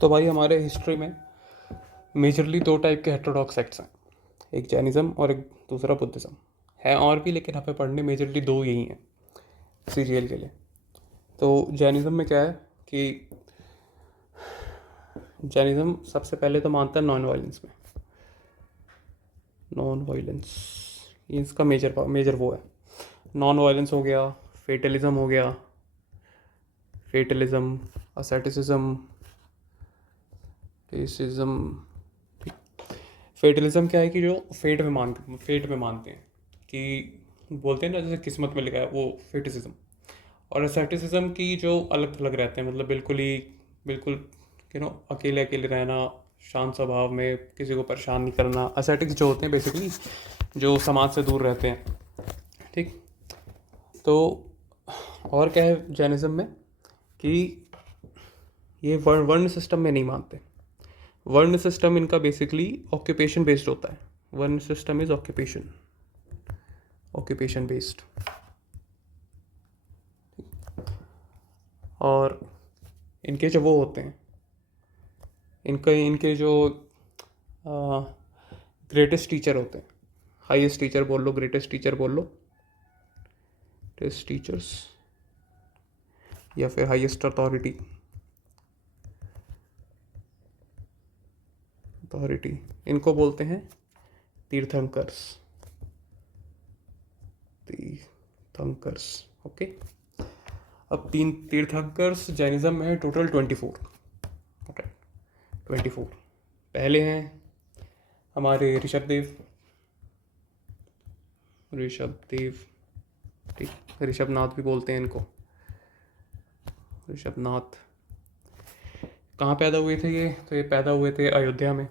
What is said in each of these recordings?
तो भाई हमारे हिस्ट्री में मेजरली दो टाइप के हेटेरोडॉक्स सेक्ट्स हैं, एक जैनिज़्म और एक दूसरा बुद्धिज़्म। है और भी, लेकिन हमें पढ़ने मेजरली दो यही हैं सीरियल के लिए। तो जैनिज़्म में क्या है कि जैनिज़्म सबसे पहले तो मानता है नॉन वायलेंस में। नॉन वायलेंस ये इसका मेजर वो है। नॉन वायलेंस हो गया, फेटलिज्म हो गया, फेटलिज्म, असैटिसिज्म, रेसिज्म। फेटलिज्म क्या है कि जो फेट में मानते हैं कि बोलते हैं ना, जैसे किस्मत में लिखा है, वो फेटिसिज्म। और असैटिसिज्म की जो अलग थलग रहते हैं, मतलब बिल्कुल अकेले अकेले रहना, शांत स्वभाव में, किसी को परेशान नहीं करना। असैटिक्स जो होते हैं बेसिकली जो समाज से दूर रहते हैं। ठीक। तो और क्या है जैनिज्म में कि ये वर्ण सिस्टम में नहीं मानते। वर्ण सिस्टम इनका बेसिकली ऑक्यूपेशन बेस्ड होता है। वर्ण सिस्टम इज ऑक्यूपेशन बेस्ड। और इनके जो वो होते हैं, इनके जो ग्रेटेस्ट टीचर होते हैं, हाईएस्ट टीचर बोल लो, ग्रेटेस्ट टीचर बोल लो, ग्रेटेस्ट टीचर्स या फिर हाईएस्ट अथॉरिटी, इनको बोलते हैं तीर्थंकर्स। ओके। अब तीन तीर्थंकर्स जैनिज्म में है टोटल 24। 24 पहले हैं हमारे ऋषभदेव। ठीक, ऋषभनाथ भी बोलते हैं इनको। ऋषभनाथ कहाँ पैदा हुए थे ये? तो ये पैदा हुए थे अयोध्या में।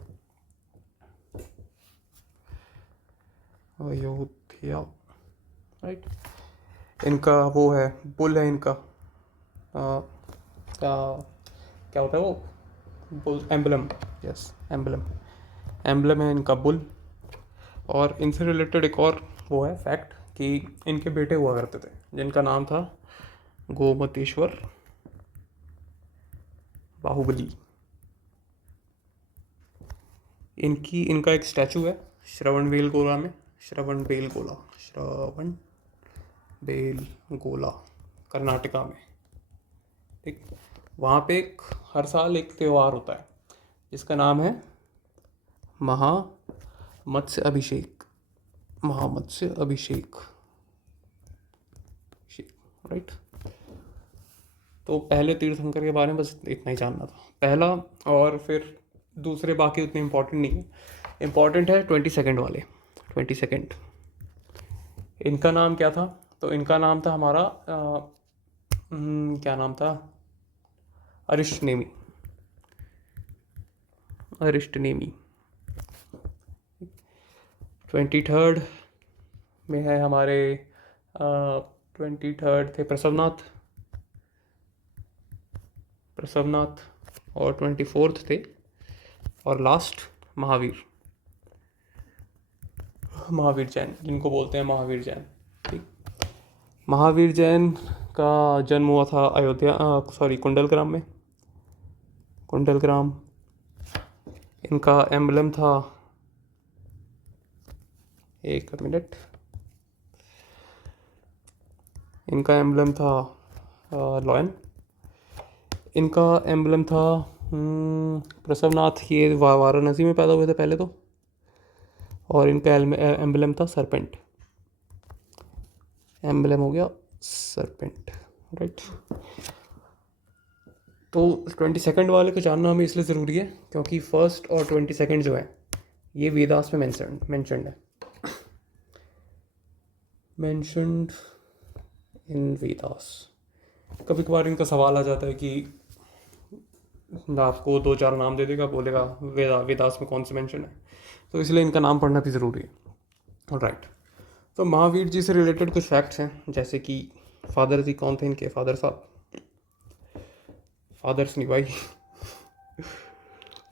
अयोध्या, राइट। इनका वो है, बुल है इनका। क्या क्या होता है वो? Bull emblem. यस, एम्बलम है इनका बुल। और इनसे रिलेटेड एक और वो है फैक्ट कि इनके बेटे हुआ करते थे जिनका नाम था गोमतेश्वर बाहुबली। इनका एक स्टैचू है श्रवण बेल गोला कर्नाटका में। ठीक। वहाँ पे हर साल एक त्यौहार होता है जिसका नाम है महामत्स्य अभिषेक। राइट। तो पहले तीर्थंकर के बारे में बस इतना ही जानना था पहला। और फिर दूसरे बाकी उतने इम्पोर्टेंट नहीं है। इम्पोर्टेंट है 22 वाले। 22 इनका नाम क्या था? तो इनका नाम था हमारा क्या नाम था? अरिष्ट नेमी। 23 में है हमारे 23 थे प्रसवनाथ। और 24 थे और लास्ट महावीर जैन, जिनको बोलते हैं महावीर जैन। ठीक। महावीर जैन का जन्म हुआ था कुंडलग्राम में। इनका एम्बलम था, एक मिनट, इनका एम्बलम था लॉयन। इनका एम्बलम था प्रसवनाथ। ये वाराणसी में पैदा हुए थे पहले तो। और इनका एम्बलम था सरपेंट। एम्बलम हो गया सरपेंट, राइट। तो 22 वाले को जानना हमें इसलिए ज़रूरी है क्योंकि फर्स्ट और 22 जो है ये वेदास में मैंशनड इन वेदास। कभी कभार इनका सवाल आ जाता है कि आपको 2-4 नाम दे देगा, बोलेगा वेदास में कौन से मेंशन है, तो इसलिए इनका नाम पढ़ना भी ज़रूरी है। राइट। तो महावीर जी से रिलेटेड कुछ फैक्ट्स हैं, जैसे कि फादर जी कौन थे इनके? फादर साहब, फादर्स नहीं भाई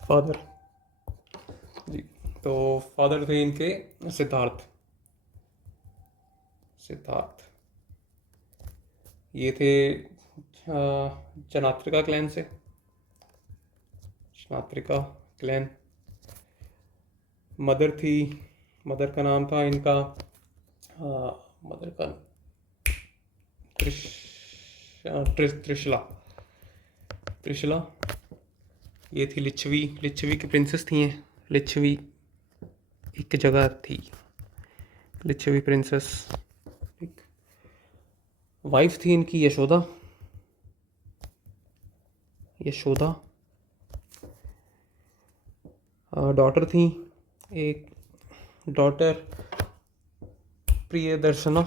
फादर जी। तो फादर थे इनके सिद्धार्थ। ये थे जनात्रिका क्लैन से। मातृका क्लैन। मदर थी, मदर का नाम था इनका मदर का त्रिशला। त्रिशला ये थी लिच्छवी, लिच्छवी की प्रिंसेस थी ये। लिच्छवी एक जगह थी, लिच्छवी प्रिंसेस। ठीक। वाइफ थी इनकी यशोदा, यशोदा। डॉटर थी, एक डॉटर प्रियदर्शना,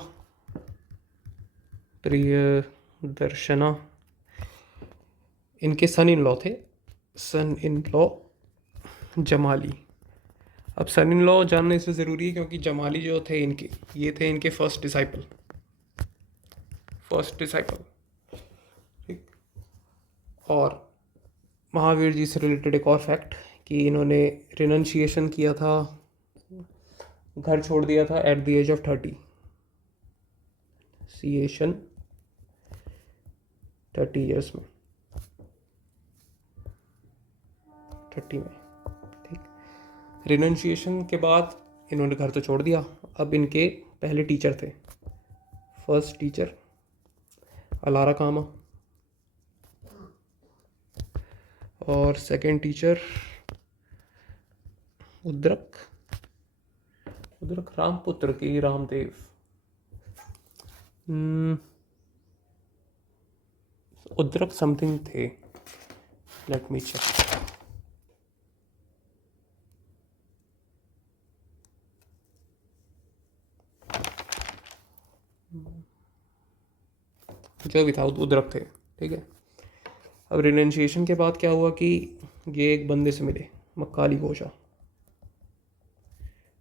प्रियदर्शना। इनके सन इन लॉ थे, सन इन लॉ जमाली। अब सन इन लॉ जानना इसलिए ज़रूरी है क्योंकि जमाली जो थे इनके, ये थे इनके फर्स्ट डिसाइपल, फर्स्ट डिसाइपल। ठीक। और महावीर जी से रिलेटेड एक और फैक्ट कि इन्होंने रिनंशिएशन किया था, घर छोड़ दिया था एट द एज ऑफ 30। सिएशन 30 ईयर्स में, 30 में। ठीक। रिनंशिएशन के बाद इन्होंने घर तो छोड़ दिया। अब इनके पहले टीचर थे, फर्स्ट टीचर अलारा कामा, और सेकंड टीचर उद्रक, उद्रक रामपुत्र की रामदेव। उद्रक समथिंग थे, लेट मी चेक। जो भी था उद्रक थे। ठीक है। अब रिनंशिएशन के बाद क्या हुआ कि ये एक बंदे से मिले, मक्काली घोषा,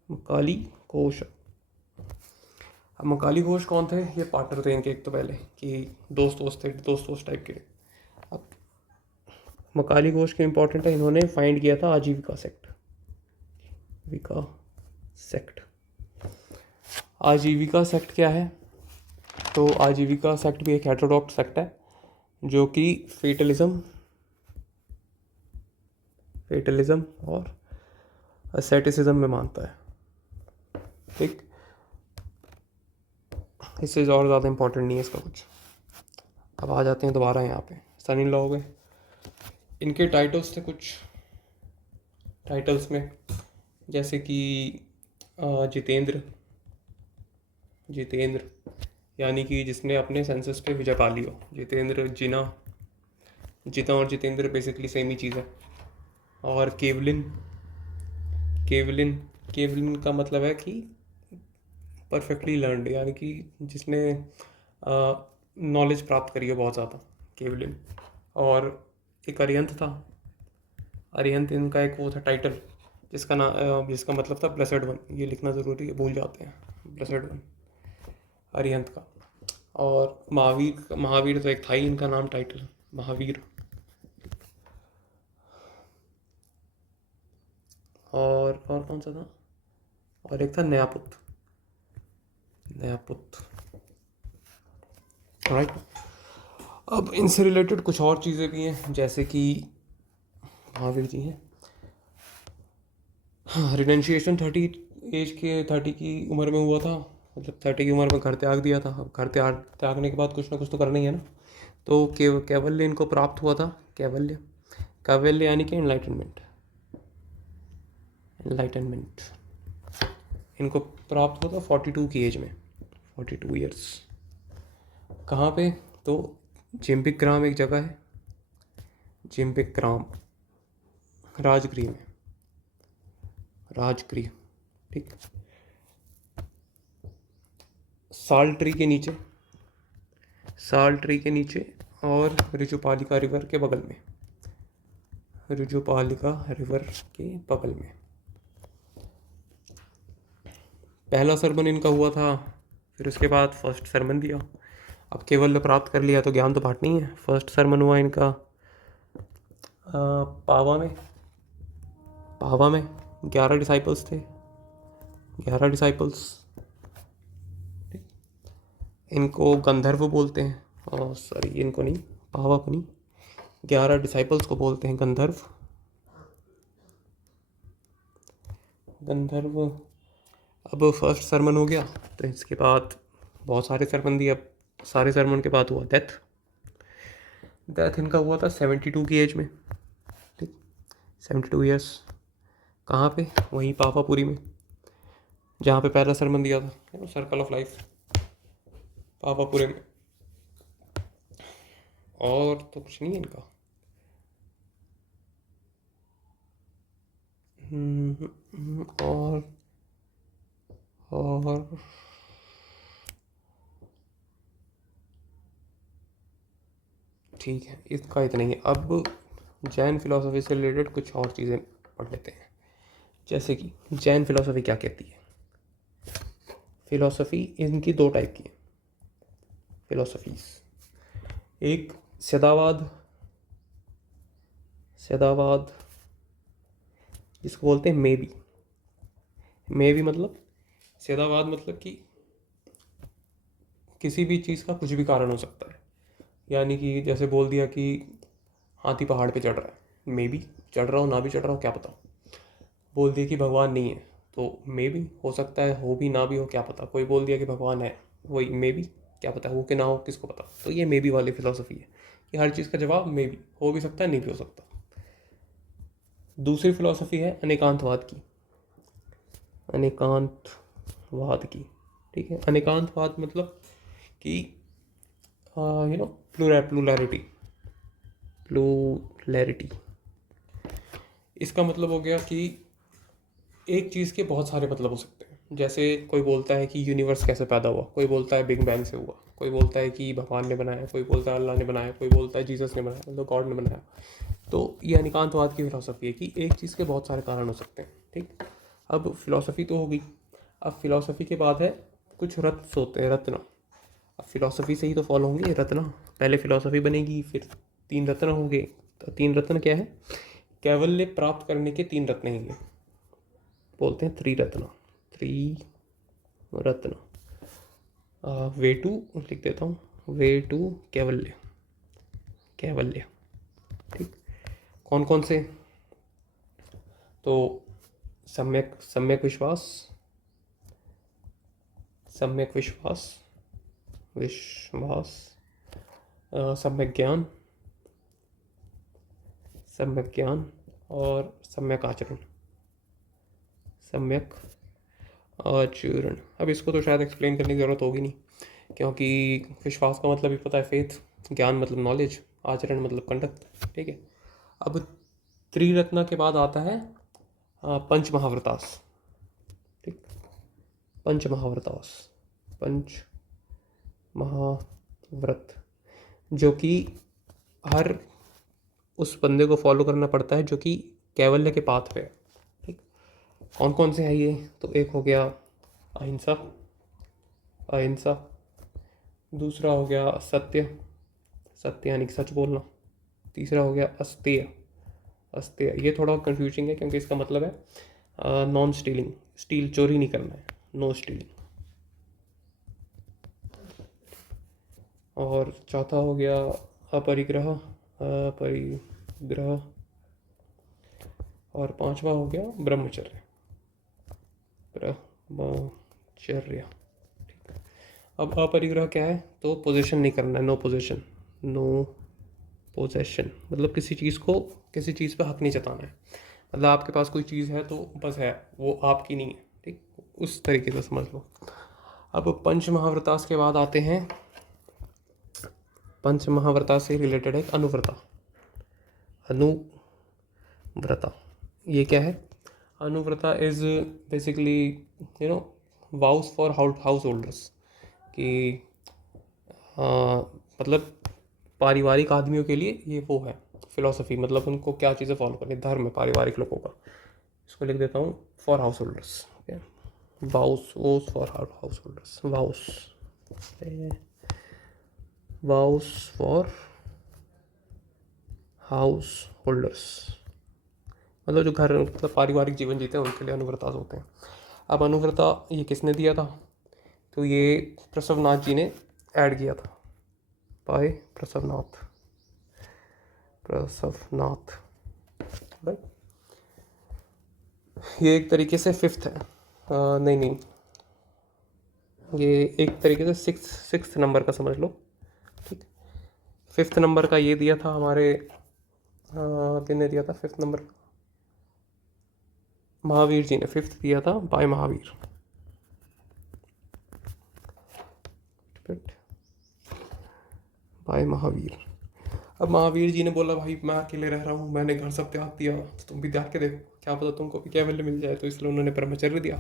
मक्काली घोष। अब मक्काली घोष कौन थे? ये पार्टनर थे इनके एक तो पहले, कि दोस्त दोस्त थे, दोस्त दोस्त टाइप के। अब मक्काली घोष के इम्पोर्टेंट है, इन्होंने फाइंड किया था आजीविका सेक्ट, विका सेक्ट। आजीविका सेक्ट क्या है? तो आजीविका सेक्ट भी एक हेटेरोडॉक्स सेक्ट है जो कि फेटलिज्म और असेटिसिज्म में मानता है। ठीक। इससे और ज़्यादा इम्पोर्टेंट नहीं है इसका कुछ। अब आ जाते हैं दोबारा यहाँ पे, सन इन लॉ हो गए। इनके टाइटल्स थे कुछ, टाइटल्स में जैसे कि जितेंद्र, जितेंद्र यानी कि जिसने अपने सेंसस पे विजय पा ली हो। जितेंद्र, जिना, जिता और जितेंद्र बेसिकली सेम ही चीज़ है। और केवलिन, केवलिन, केवलिन का मतलब है कि परफेक्टली लर्नड, यानी कि जिसने नॉलेज प्राप्त करी हो बहुत ज़्यादा, केवलिन। और एक अरिहंत था, अरिहंत इनका एक वो था टाइटल जिसका जिसका मतलब था ब्लेसेड वन। ये लिखना ज़रूरी है, भूल जाते हैं, ब्लेसेड वन अरिहंत का। और महावीर, महावीर तो एक था ही इनका नाम, टाइटल महावीर। और कौन सा था? और एक था न्यायपुत, न्यायपुत। राइट। अब इनसे रिलेटेड कुछ और चीज़ें भी हैं, जैसे कि महावीर जी हैं। हाँ, रिनंशिएशन 30 की उम्र में हुआ था, मतलब 30 की उम्र में घर त्याग दिया था। अब घर त्यागने के बाद कुछ ना कुछ तो करना ही है ना। तो कैवल्य इनको प्राप्त हुआ था, कैवल्य, कैवल्य यानी कि एनलाइटनमेंट, एनलाइटनमेंट इनको प्राप्त हुआ था 42 की एज में, 42 ईयर्स। कहाँ पे? तो जिम्बिक ग्राम एक जगह है, जिम्बिक ग्राम, राजगृह में, राजगृह। ठीक। साल ट्री के नीचे, साल ट्री के नीचे और ऋजुपालिका रिवर के बगल में, ऋजुपालिका रिवर के बगल में। पहला सरमन इनका हुआ था, फिर उसके बाद फर्स्ट सरमन दिया। अब केवल प्राप्त कर लिया तो ज्ञान तो बांटनी है। फर्स्ट सरमन हुआ इनका पावा में, पावा में 11 डिसाइपल्स थे, 11 डिसाइपल्स। इनको गंधर्व बोलते हैं, और सॉरी इनको नहीं, पावा को नहीं, 11 डिसाइपल्स को बोलते हैं गंधर्व। गंधर्व। अब फर्स्ट सरमन हो गया, तो इसके बाद बहुत सारे सरमन दिए। अब सारे सरमन के बाद हुआ डेथ। डेथ इनका हुआ था 72 की एज में। ठीक, 72 ईयर्स। कहाँ पे? वहीं पापापुरी में, जहाँ पे पहला सरमन दिया था, सर्कल ऑफ लाइफ, पापापुरी में। और तो कुछ नहीं है इनका। और ठीक है, इसका इतना ही है। अब जैन फिलोसफी से रिलेटेड कुछ और चीज़ें पढ़ लेते हैं, जैसे कि जैन फिलोसफी क्या कहती है। फिलोसफी इनकी दो टाइप की है फिलोसफीज। एक सदावाद, सदावाद जिसको बोलते हैं मे बी मतलब, सदावाद मतलब कि किसी भी चीज़ का कुछ भी कारण हो सकता है। यानी कि जैसे बोल दिया कि हाथी पहाड़ पे चढ़ रहा है, मे बी चढ़ रहा हो, ना भी चढ़ रहा हो, क्या पता। बोल दिया कि भगवान नहीं है, तो मे भी हो सकता है, हो भी ना भी हो, क्या पता। कोई बोल दिया कि भगवान है, वही मे भी, क्या पता हो कि ना हो, किसको पता। तो ये मे बी वाली फिलोसफी है कि हर चीज़ का जवाब मे बी, हो भी सकता है, नहीं भी हो सकता। दूसरी फिलोसफी है अनेकांतवाद की, अनेकांतवाद की। ठीक है, अनेकांतवाद मतलब कि प्लूरैरिटी, प्लूरैरिटी। इसका मतलब हो गया कि एक चीज़ के बहुत सारे मतलब हो सकते हैं। जैसे कोई बोलता है कि यूनिवर्स कैसे पैदा हुआ, कोई बोलता है बिग बैंग से हुआ, कोई बोलता है कि भगवान ने बनाया, कोई बोलता है अल्लाह ने बनाया, कोई बोलता है जीसस ने बनाया, मतलब गॉड ने बनाया। तो ये अनेकांतवाद की फिलोसफी है कि एक चीज़ के बहुत सारे कारण हो सकते हैं। ठीक, अब फिलोसफी तो होगी। अब फिलोसफी के बाद है कुछ रत्न होते हैं, रत्न। अब फिलोसफी से ही तो फॉलो होंगे रत्न। पहले फिलोसफी बनेगी, फिर 3 रत्न होंगे। तो 3 रत्न क्या है? कैवल्य प्राप्त करने के 3 रत्न हैं ये, बोलते हैं त्रिरत्न। त्रिरत्न। वे टू लिख देता हूँ, वे टू कैवल्य, कैवल्य। ठीक, कौन कौन से? तो सम्यक, सम्यक विश्वास, सम्यक विश्वास, विश्वास, सम्यक ज्ञान, सम्यक ज्ञान, और सम्यक आचरण, सम्यक आचरण। अब इसको तो शायद एक्सप्लेन करने की ज़रूरत होगी नहीं, क्योंकि विश्वास का मतलब ही पता है, फेथ। ज्ञान मतलब नॉलेज, आचरण मतलब कंडक्ट। ठीक है, अब त्रिरत्न के बाद आता है पंच महाव्रतास। ठीक, पंच महाव्रतास, पंच महाव्रत, जो कि हर उस बंदे को फॉलो करना पड़ता है जो कि कैवल्य के पाथ पे है। ठीक, कौन कौन से हैं ये? तो एक हो गया अहिंसा, अहिंसा। दूसरा हो गया सत्य, सत्य यानी कि सच बोलना। तीसरा हो गया अस्तेय, अस्तेय। ये थोड़ा कंफ्यूजिंग है क्योंकि इसका मतलब है नॉन स्टीलिंग, स्टील चोरी नहीं करना है, नो स्टीलिंग। और चौथा हो गया अपरिग्रह, अपरिग्रह। और पांचवा हो गया ब्रह्मचर्य, ब्रह्मचर्य। ठीक है, अब अपरिग्रह क्या है? तो पोजेशन नहीं करना है, नो पोजेशन, नो पोजेशन मतलब किसी चीज़ को, किसी चीज़ पे हक नहीं जताना है। मतलब आपके पास कोई चीज़ है तो बस है, वो आपकी नहीं है। ठीक, उस तरीके से समझ लो। अब पंच महाव्रतास के बाद आते हैं, पंच महाव्रता से रिलेटेड है अनुव्रता, अनुव्रता। ये क्या है? अनुव्रता is basically vows for householders, कि मतलब पारिवारिक आदमियों के लिए ये वो है फिलोसफी। मतलब उनको क्या चीज़ें फॉलो करनी, धर्म है पारिवारिक लोगों का। इसको लिख देता हूँ, for householders. Vows, vows for householders, vows, vows for householders, मतलब जो घर, मतलब पारिवारिक जीवन जीते हैं उनके लिए अनुव्रता होते हैं। अब अनुव्रता ये किसने दिया था? तो ये प्रसवनाथ जी ने ऐड किया था, बाय प्रसवनाथ, प्रसवनाथ। ये एक तरीके से फिफ्थ है। नहीं नहीं, ये एक तरीके से सिक्स नंबर का समझ लो। ठीक, फिफ्थ नंबर का ये दिया था हमारे किसने दिया था फिफ्थ नंबर? महावीर जी ने फिफ्थ दिया था, बाय महावीर। बाय महावीर। अब महावीर जी ने बोला भाई मैं अकेले रह रहा हूँ, मैंने घर सब त्याग दिया, तो तुम भी त्याग के देखो, क्या पता तुमको भी कैवल्य मिल जाए। तो इसलिए उन्होंने ब्रह्मचर्य दिया।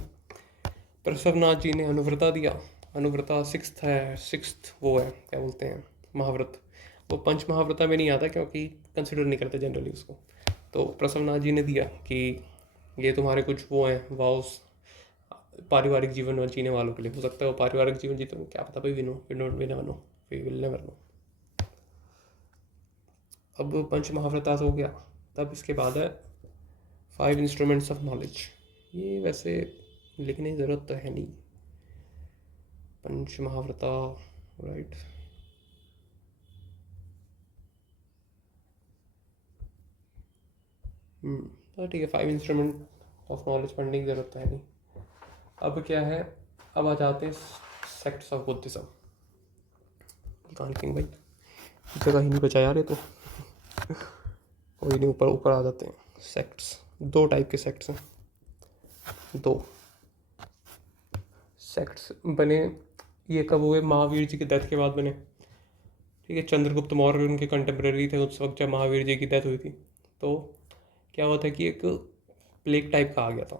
प्रसवनाथ जी ने अनुव्रता दिया। अनुव्रता सिक्स्थ है, सिक्स्थ वो है क्या बोलते हैं, महाव्रत। वो पंच महाव्रता में नहीं आता क्योंकि कंसिडर नहीं करते जनरली उसको। तो प्रसवनाथ जी ने दिया कि ये तुम्हारे कुछ वो हैं वाउस, पारिवारिक जीवन जीने वालों के लिए। हो सकता है वो पारिवारिक जीवन जीते, क्या पता भाई, we know we know no, we will never know. अब पंच महाव्रतास हो गया। तब इसके बाद है 5 इंस्ट्रूमेंट्स ऑफ नॉलेज। ये वैसे लिखने की ज़रूरत तो है नहीं, पंच महाव्रता, राइट। तो ठीक है, 5 इंस्ट्रूमेंट ऑफ नॉलेज पढ़ने की ज़रूरत तो है नहीं। अब क्या है, अब आ जाते हैं सेक्ट्स ऑफ बुद्धिज्म। कान किंग भाई, जगह ही नहीं बचा यार ये तो। कोई नहीं, ऊपर ऊपर आ जाते हैं। सेक्ट्स, 2 टाइप के सेक्ट्स हैं, 2 सेक्ट्स बने। ये कब हुए? महावीर जी के डेथ के बाद बने। ठीक है, चंद्रगुप्त मौर्य उनके कंटेम्प्रेरी थे उस वक्त जब महावीर जी की डेथ हुई थी। तो क्या हुआ था कि एक प्लेग टाइप का आ गया था,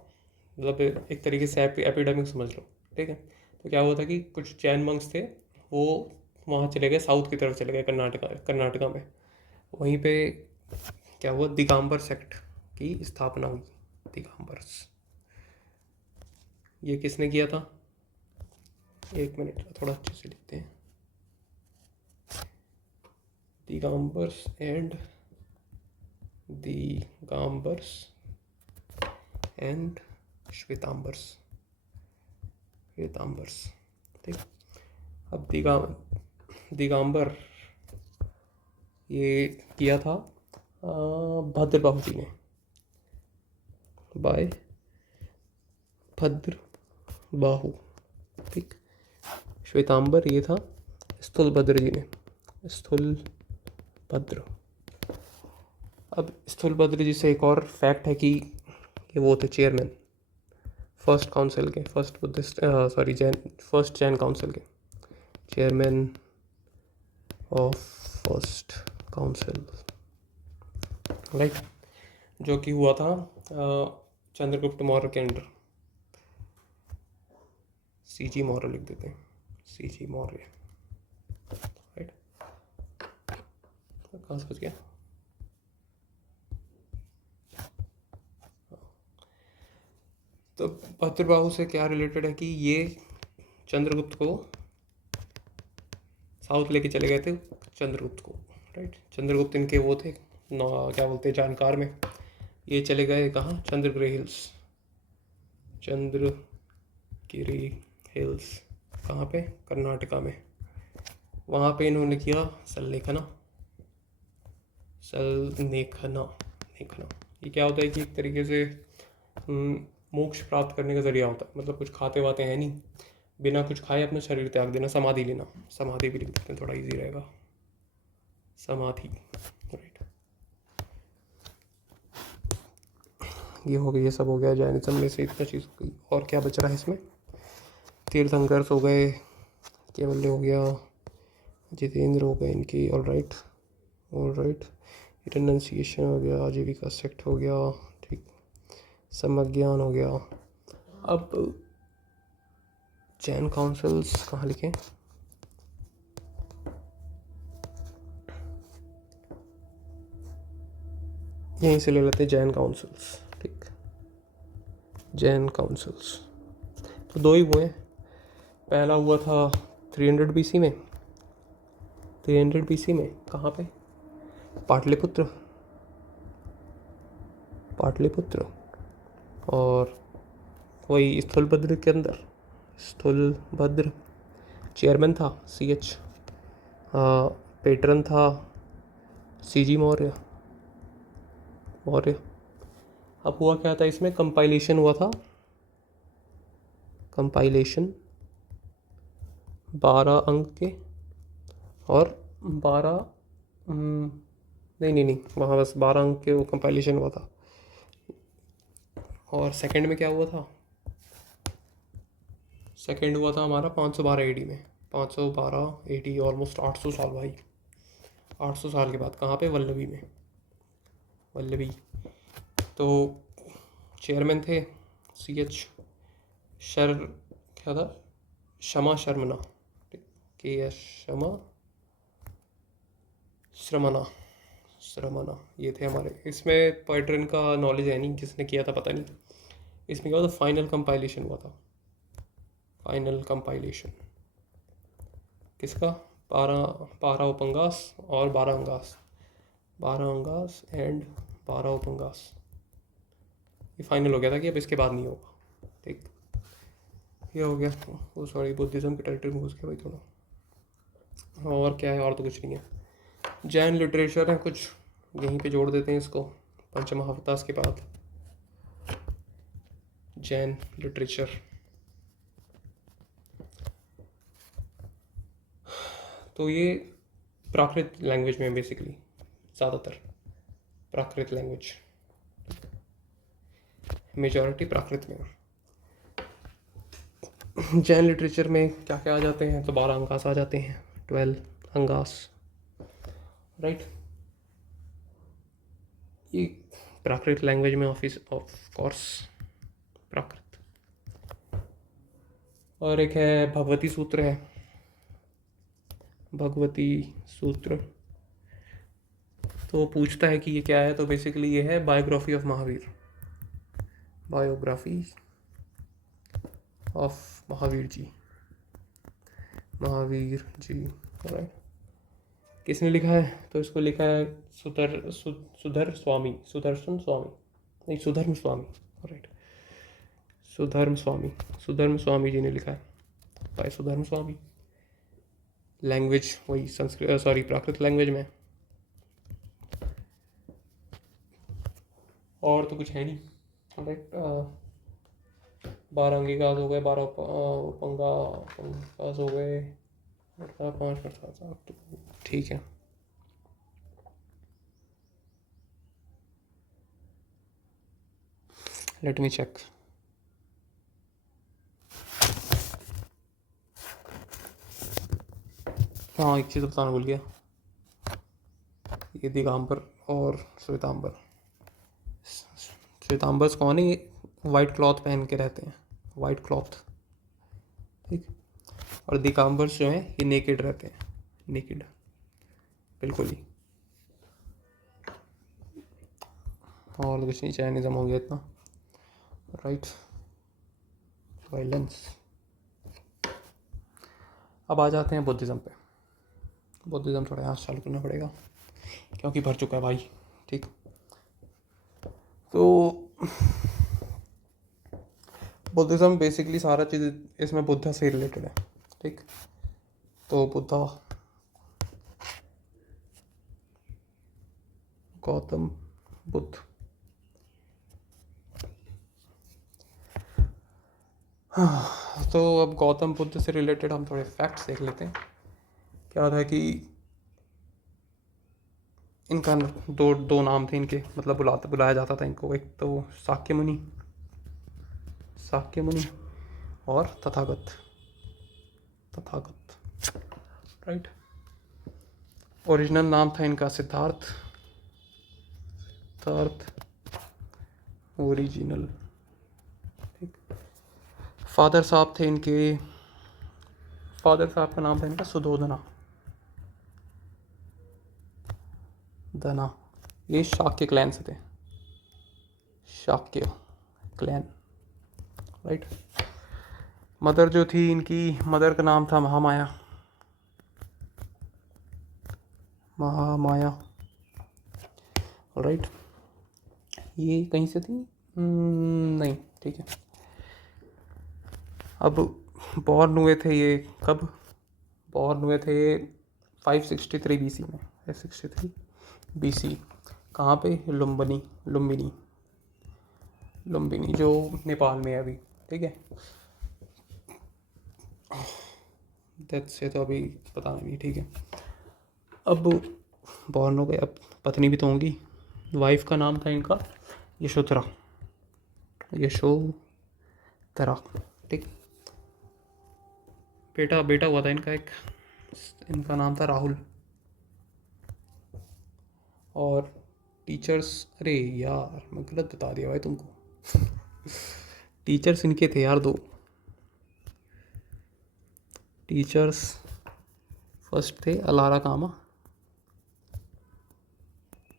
मतलब एक तरीके से एपिडेमिक समझ लो। ठीक है, तो क्या हुआ था कि कुछ जैन मंक्स थे, वो वहाँ चले गए, साउथ की तरफ चले गए, कर्नाटका में। वहीं पे क्या हुआ, दिगंबर सेक्ट की स्थापना हुई। दिगंबर्स, ये किसने किया था? एक मिनट, थोड़ा अच्छे से लिखते हैं। दिगंबर्स एंड दिगंबर्स एंड श्वेतांबर्स, श्वेतांबर्स। ठीक, अब दिगंबर ये किया था भद्रबाहु जी ने, बाय भद्रबाहु। ठीक, श्वेतांबर ये था स्थूलभद्र जी ने, स्थूलभद्र। अब स्थूलभद्र जी से एक और फैक्ट है कि ये वो थे चेयरमैन फर्स्ट काउंसिल के, फर्स्ट जैन काउंसिल के chairman of first council, right. जो कि हुआ था चंद्रगुप्त मौर्य के अंडर। सीजी मौर्य लिख देते हैं, सीजी मौर्य, राइट। कहाँ से बच गया? तो भद्रबाहु से क्या रिलेटेड है कि ये चंद्रगुप्त को साउथ लेके चले गए थे, चंद्रगुप्त को, राइट। चंद्रगुप्त इनके वो थे क्या बोलते हैं, जानकार में। ये चले गए कहाँ? चंद्रगिरी हिल्स, चंद्रगिरी हिल्स कहाँ पे? कर्नाटका में। वहाँ पे इन्होंने किया सल्लेखना, ये क्या होता है कि एक तरीके से मोक्ष प्राप्त करने का जरिया होता है। मतलब कुछ खाते वाते हैं नहीं, बिना कुछ खाए अपना शरीर त्याग देना, समाधि लेना। समाधि भी लिख देते हैं, थोड़ा इजी रहेगा, समाधि, राइट। ये हो गया, ये सब हो गया जैनिज्म में से, इतना चीज़ हो गई। और क्या बच रहा है इसमें? तीर्थंकर्स हो गए, केवल्य हो गया, जितेंद्र हो गए इनकी, ऑल राइट, रिनंसिएशन हो गया, आजीविका सेक्ट हो गया, ठीक, समज्ञान हो गया। अब जैन काउंसिल्स कहाँ लिखें? यहीं से ले लेते हैं जैन काउंसिल्स, ठीक। जैन काउंसिल्स तो 2 ही हुए हैं। पहला हुआ था 300 BC में, 300 BC में कहाँ पे? पाटलिपुत्र, और वही स्थूलभद्र के अंदर। स्थूलभद्र चेयरमैन था, CH, पेट्रन था CG मौर्य। अब हुआ क्या था इसमें, कंपाइलेशन हुआ था, कंपाइलेशन 12 अंक के और 12 नहीं वहाँ बस 12 अंक के वो कंपाइलेशन हुआ था। और सेकंड में क्या हुआ था, सेकंड हुआ था हमारा 512 एडी में, 512 एडी, ऑलमोस्ट 800 साल भाई, 800 साल के बाद कहाँ पे, वल्लभी में, वल्लभी। तो चेयरमैन थे CH शर, क्या था, शमा शर्मना, KS शमा श्रमना, श्रमना, ये थे हमारे। इसमें पैटर्न का नॉलेज है नहीं, किसने किया था पता नहीं। इसमें क्या हुआ था, फाइनल कंपाइलेशन हुआ था, फाइनल कंपाइलेशन किसका, 12 उपन्यास और 12 अंगास, 12 अंगास एंड 12 उपन्यास। ये फाइनल हो गया था कि अब इसके बाद नहीं होगा, ठीक। ये हो गया, वो सॉरी बुद्धिज़्म के टेरिटरी में घुस गया भाई थोड़ा। और क्या है, और तो कुछ नहीं है। जैन लिटरेचर है कुछ, यहीं पे जोड़ देते हैं इसको, पंचमहावतास के बाद जैन लिटरेचर। तो ये प्राकृत लैंग्वेज में बेसिकली, ज़्यादातर प्राकृत लैंग्वेज, मेजॉरिटी प्राकृत में। जैन लिटरेचर में क्या क्या आ जाते हैं, तो 12 अंगास आ जाते हैं, 12 अंगास, राइट। ये प्राकृत लैंग्वेज में ऑफ कोर्स प्राकृत। और एक है भगवती सूत्र है, भगवती सूत्र। तो पूछता है कि ये क्या है, तो बेसिकली ये है biography of Mahavir, biography of Mahavir ji, Mahavir ji, right. किसने लिखा है, तो इसको लिखा है सुधर स्वामी, सुदर्शन स्वामी, नहीं सुधर्म स्वामी, राइट, सुधर्म स्वामी, सुधर्म स्वामी जी ने लिखा है, भाई सुधर्म स्वामी। लैंग्वेज वही संस्कृत, सॉरी प्राकृत लैंग्वेज में। और तो कुछ है नहीं, राइट। 12 अंगिकास हो गए, 12 उपंगास हो गए, 5 7 ठीक है। Let me check. हाँ, एक चीज़ बताना भूल गया, ये दिगंबर और श्वेतांबर। श्वेतांबर्स कौन है, ये वाइट क्लॉथ पहन के रहते हैं, वाइट क्लॉथ, ठीक। और दिगंबर्स जो हैं ये नेकेड रहते हैं, नेकेड बिल्कुल ही। और कुछ नहीं, चाइनिज्म हो गया इतना, राइट, वायलेंस। अब आ जाते हैं बुद्धिज़्म पे। बुद्धिज़्म थोड़ा यहाँ चालू करना पड़ेगा क्योंकि भर चुका है भाई, ठीक। तो बुद्धिज़्म बेसिकली सारा चीज़ इसमें बुद्धा से रिलेटेड है, ठीक। तो बुद्धा, गौतम बुद्ध, तो अब गौतम बुद्ध से रिलेटेड हम थोड़े फैक्ट्स देख लेते हैं। क्या था कि इनका दो नाम थे इनके, मतलब बुलाया जाता था इनको, एक तो शाक्य मुनि, शाक्य मुनि, और तथागत, तथागत, राइट। ओरिजिनल नाम था इनका सिद्धार्थ, सिद्धार्थ ओरिजिनल, ठीक। फादर साहब थे इनके, फादर साहब का नाम था इनका सुधोधना, धना। ये शाक्य क्लैन से थे, शाक्य क्लैन, राइट। मदर जो थी इनकी, मदर का नाम था महामाया, महामाया, राइट। ये कहीं से थी, नहीं, ठीक है। अब बॉर्न हुए थे ये कब, बॉर्न हुए थे 563 BC में, 563 BC। कहाँ पे, लुम्बिनी, लुम्बिनी, लुम्बिनी जो नेपाल में है अभी, ठीक है। डेथ से तो अभी पता नहीं, ठीक है। अब बॉर्न हो गए, अब पत्नी भी तो होंगी। वाइफ का नाम था इनका यशोधरा, यशोधरा, ठीक। बेटा बेटा हुआ था इनका एक, इनका नाम था राहुल। और टीचर्स, अरे यार मैं गलत बता दिया भाई तुमको। टीचर्स इनके थे यार दो टीचर्स। फर्स्ट थे अलारा कामा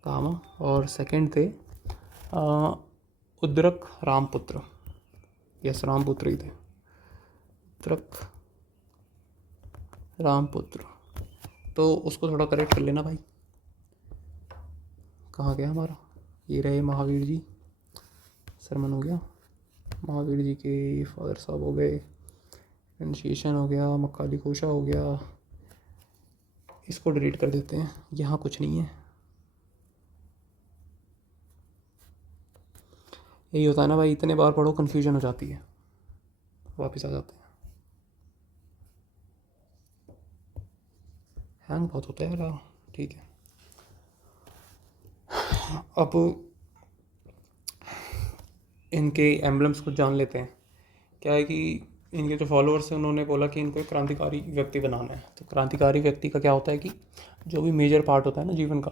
कामा, और सेकंड थे उद्रक रामपुत्र। यस, रामपुत्र ही थे, उद्रक रामपुत्र। तो उसको थोड़ा करेक्ट कर लेना भाई। कहाँ गया हमारा, ये रहे महावीर जी। सरमन हो गया, महावीर जी के फादर साहब हो गए, इनिशिएशन हो गया, मक्काली कोशा हो गया। इसको डिलीट कर देते हैं, यहाँ कुछ नहीं है। यही होता है ना भाई, इतने बार पढ़ो कन्फ्यूजन हो जाती है, वापस आ जाते हैं। हैंग बहुत होता है यार, ठीक है। अब इनके एम्बलम्स कुछ जान लेते हैं। क्या है कि इनके जो फॉलोअर्स हैं उन्होंने बोला कि इनको एक क्रांतिकारी व्यक्ति बनाना है। तो क्रांतिकारी व्यक्ति का क्या होता है कि जो भी मेजर पार्ट होता है ना जीवन का,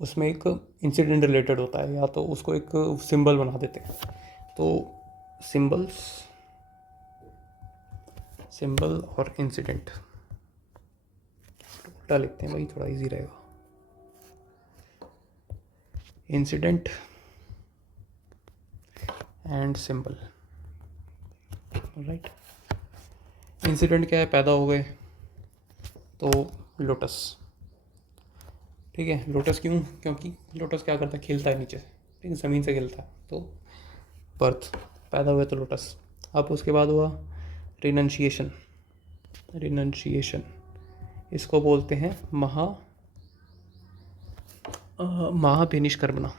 उसमें एक इंसिडेंट रिलेटेड होता है, या तो उसको एक सिंबल बना देते हैं। तो सिंबल और इंसिडेंट उल्टा लिखते हैं भाई, थोड़ा इजी रहेगा। Incident and symbol, right. Incident क्या है, पैदा हो गए तो लोटस, ठीक है। लोटस क्यों, क्योंकि लोटस क्या करता है, खिलता है नीचे से, ठीक है, ज़मीन से खिलता है। तो बर्थ, पैदा हुए तो लोटस। अब उसके बाद हुआ रिनंशिएशन। इसको बोलते हैं महाभिनिष्कर्मणा,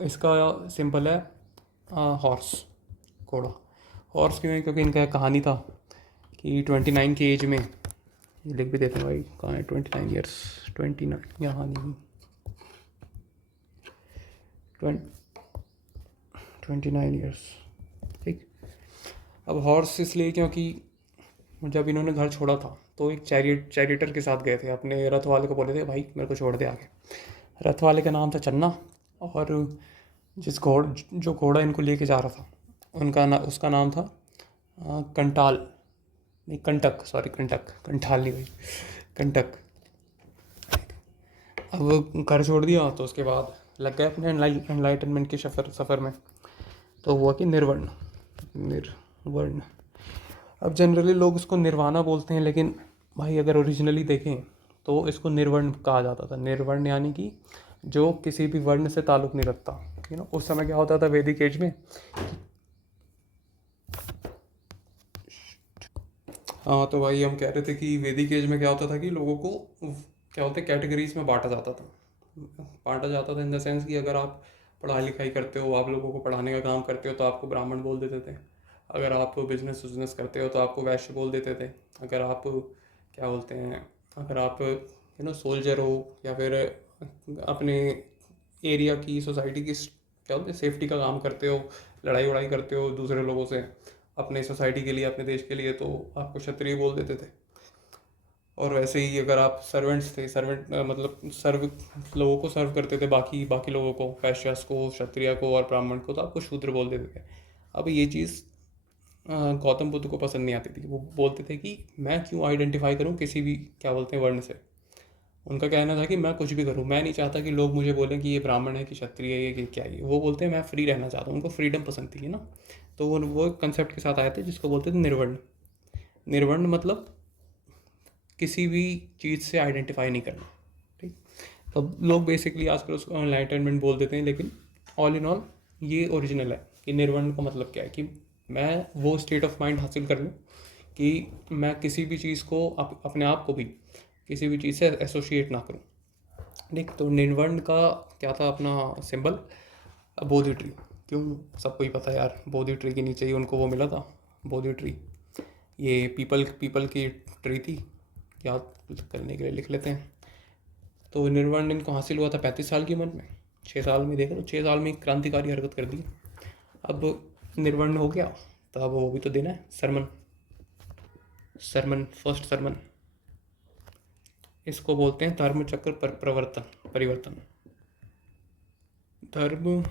इसका सिंपल है हॉर्स, घोड़ा। हॉर्स क्यों है, क्योंकि इनका एक कहानी था कि 29 की एज में, ये लिख भी देते हैं भाई, कहाँ है 29 ईयर्स, 29 यहाँ नहीं, 29 ईयर्स, ठीक। अब हॉर्स इसलिए क्योंकि जब इन्होंने घर छोड़ा था तो एक चैरिटर के साथ गए थे, अपने रथ वाले को बोले थे भाई मेरे को छोड़ दे आगे। रथ वाले का नाम था चन्ना, और जो घोड़ा इनको लेके जा रहा था उसका नाम था कंटाल, नहीं कंटक, सॉरी कंटाल नहीं भाई, कंटक। अब घर छोड़ दिया तो उसके बाद लग गए अपने एनलाइटनमेंट के सफ़र में। तो हुआ कि निर्वर्ण। अब जनरली लोग इसको निर्वाणा बोलते हैं, लेकिन भाई अगर ओरिजिनली देखें तो इसको निर्वर्ण कहा जाता था। निर्वर्ण यानी कि जो किसी भी वर्ण से ताल्लुक़ नहीं रखता, उस समय क्या होता था वैदिक एज में। हाँ, तो भाई हम कह रहे थे कि वैदिक एज में क्या होता था कि लोगों को क्या होता है कैटेगरीज में बांटा जाता था इन द सेंस कि अगर आप पढ़ाई लिखाई करते हो, आप लोगों को पढ़ाने का काम करते हो तो आपको ब्राह्मण बोल देते थे। अगर आप बिजनेस करते हो तो आपको वैश्य बोल देते थे। अगर आप क्या बोलते हैं, अगर आप सोल्जर हो, या फिर अपने एरिया की सोसाइटी की क्या बोलते हैं सेफ्टी का काम करते हो, लड़ाई वड़ाई करते हो दूसरे लोगों से अपने सोसाइटी के लिए, अपने देश के लिए, तो आपको क्षत्रिय बोल देते थे। और वैसे ही अगर आप सर्वेंट्स थे, मतलब लोगों को सर्व करते थे, बाकी लोगों को, वैश्यास को, क्षत्रिय को और ब्राह्मण को, तो आपको शूद्र बोल देते थे। अब ये चीज़ गौतम बुद्ध को पसंद नहीं आती थी। वो बोलते थे कि मैं क्यों आइडेंटिफाई करूं किसी भी क्या बोलते हैं वर्ण से। उनका कहना था कि मैं कुछ भी करूं, मैं नहीं चाहता कि लोग मुझे बोलें कि ये ब्राह्मण है, कि क्षत्रिय है, कि क्या है। वो बोलते हैं मैं फ्री रहना चाहता हूँ, उनको फ्रीडम पसंद थी ना। तो वो कंसेप्ट के साथ आए थे जिसको बोलते थे निर्वर्ण। निर्वर्ण मतलब किसी भी चीज़ से आइडेंटिफाई नहीं करना, ठीक। तो लोग बेसिकली आजकल उसको एनलाइटनमेंट बोल देते हैं, लेकिन ऑल इन ऑल ये ओरिजिनल है कि निर्वर्ण का मतलब क्या है, कि मैं वो स्टेट ऑफ माइंड हासिल कर लूँ कि मैं किसी भी चीज़ को अपने आप को भी किसी भी चीज़ से एसोशिएट ना करूँ। देख, तो निर्वर्ण का क्या था अपना सिंबल? बोधि ट्री। क्यों? सबको ही पता है यार, बोधि ट्री के नीचे ही उनको वो मिला था, बोधि ट्री। ये पीपल पीपल की ट्री थी, याद करने के लिए लिख लेते हैं। तो निर्वाण इनको हासिल हुआ था 35 साल की उम्र में। 6 साल में, देखो 6 साल में क्रांतिकारी हरकत कर दी। अब निर्वाण हो गया, तो अब वो भी तो देना है सरमन। Sarman, first sermon. इसको बोलते हैं धर्म चक्र परिवर्तन। धर्म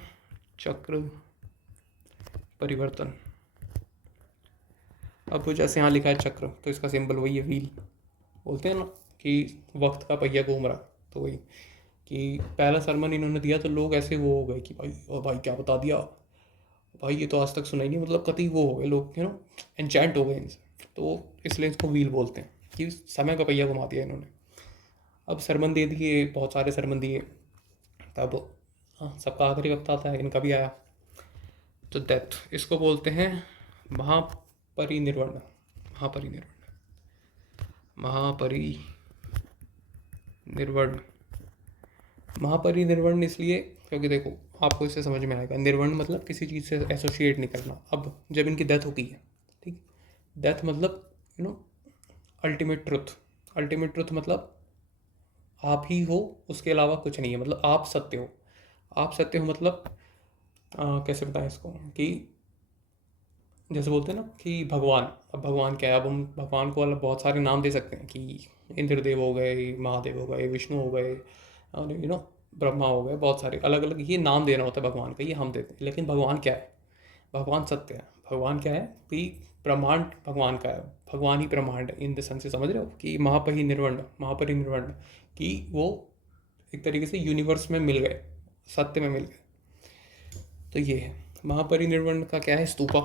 चक्र परिवर्तन। अब जैसे यहाँ लिखा है चक्र, तो इसका सिंबल वही है, व्हील। बोलते हैं ना कि वक्त का पहिया घूम रहा, तो वही कि पहला सरमन इन्होंने दिया तो लोग ऐसे वो हो गए कि भाई, ओ भाई क्या बता दिया भाई, ये तो आज तक सुना ही नहीं, मतलब कतई वो हो गए लोग, एंचैंट हो गए इनसे। तो इसलिए इसको व्हील बोलते हैं कि समय का पहिया घुमा दिया इन्होंने। अब सरमन दे दिए, बहुत सारे सरमन दिए। तब हाँ, सबका आखिरी वक्त आता है, इनका भी आया। तो डेथ, इसको बोलते हैं महापरिनिर्वाण। महापरिनिर्वाण। महापरिनिर्वाण। महापरिनिर्वाण इसलिए क्योंकि देखो, आपको इससे समझ में आएगा, निर्वाण मतलब किसी चीज़ से एसोसिएट नहीं करना। अब जब इनकी डेथ हो गई है, ठीक, डेथ मतलब अल्टीमेट ट्रुथ। अल्टीमेट ट्रुथ मतलब आप ही हो, उसके अलावा कुछ नहीं है, मतलब आप सत्य हो। आप सत्य हो मतलब कैसे बताएं इसको, कि जैसे बोलते हैं ना कि भगवान, अब भगवान क्या है? अब हम भगवान को अलग बहुत सारे नाम दे सकते हैं कि इंद्रदेव हो गए, महादेव हो गए, विष्णु हो गए, ब्रह्मा हो गए, बहुत सारे अलग अलग ये नाम देना होता है भगवान का, ये हम देते हैं। लेकिन भगवान क्या है? भगवान सत्य है। भगवान क्या है कि ब्रह्मांड भगवान का है, भगवान ही ब्रह्मांड है, इन द सेंस से समझ रहे हो कि महापरिनिर्वाण कि वो एक तरीके से यूनिवर्स में मिल गए, सत्य में मिल गए। तो ये है महापरिनिर्वाण का क्या है, स्तूपा।